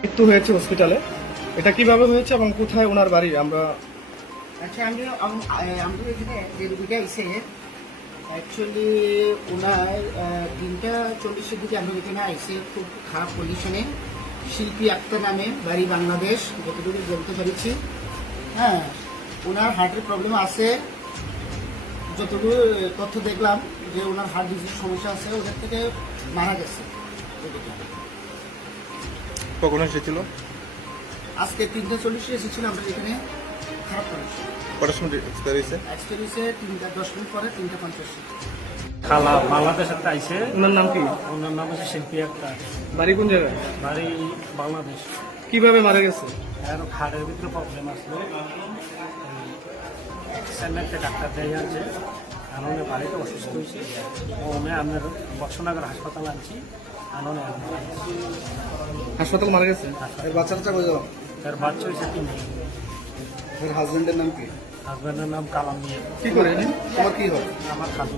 মৃত্যু হয়েছে হসপিটালে, এটা কিভাবে হয়েছে এবং কোথায় ওনার বাড়ি? আমরা আচ্ছা, আমরা এখানে যে রুগীটা এসে অ্যাকচুয়ালি ওনার 3:40-এর দিকে আমরা এখানে এসে খুব খারাপ কন্ডিশনে, শিল্পী আক্তার নামে, বাড়ি বাংলাদেশ, যতটুকু বলতে পেরেছি। হ্যাঁ, ওনার হার্টের প্রবলেম আছে, যতটুকু তথ্য দেখলাম যে ওনার হার্ট ডিজিজের সমস্যা আছে, ওদের থেকে মারা গেছে রোগীটা। কখন এসেছিল? আজকে 3:40-এ এসেছিল আমরা এখানে, খারাপ করেছি। কটার সময় এক্সপায়ার হয়েছে? এক্সপেরিয়েন্সে 3:10 মিনিট পরে 3:50। খালা বাংলাদেশ একটা আইসে। ওনার নাম কি? ওনার নাম হচ্ছে শিল্পী একটা, বাড়ি কোন জায়গায়? বাড়ি বাংলাদেশ। কিভাবে মারা গেছে? আর হাড়ের ভিতরে প্রবলেম আসলো, চেন্নাইতে ডাক্তার দেয় আছে, আনন্দ বাড়িতে অসুস্থ হয়েছে, ওনে আপনার বক্সনগর হাসপাতাল আনছি, আনন্দ হাসপাতাল মারা গেছে। এর বাচ্চাটা কই যাও? তার বাচ্চা হয়েছে 3 দিন। এর হাজবেন্ডের নাম কি? হাজব্যান্ডের নাম কালাম নিয়ে। কি করে? তোমার কি হয়? আমার খাদু।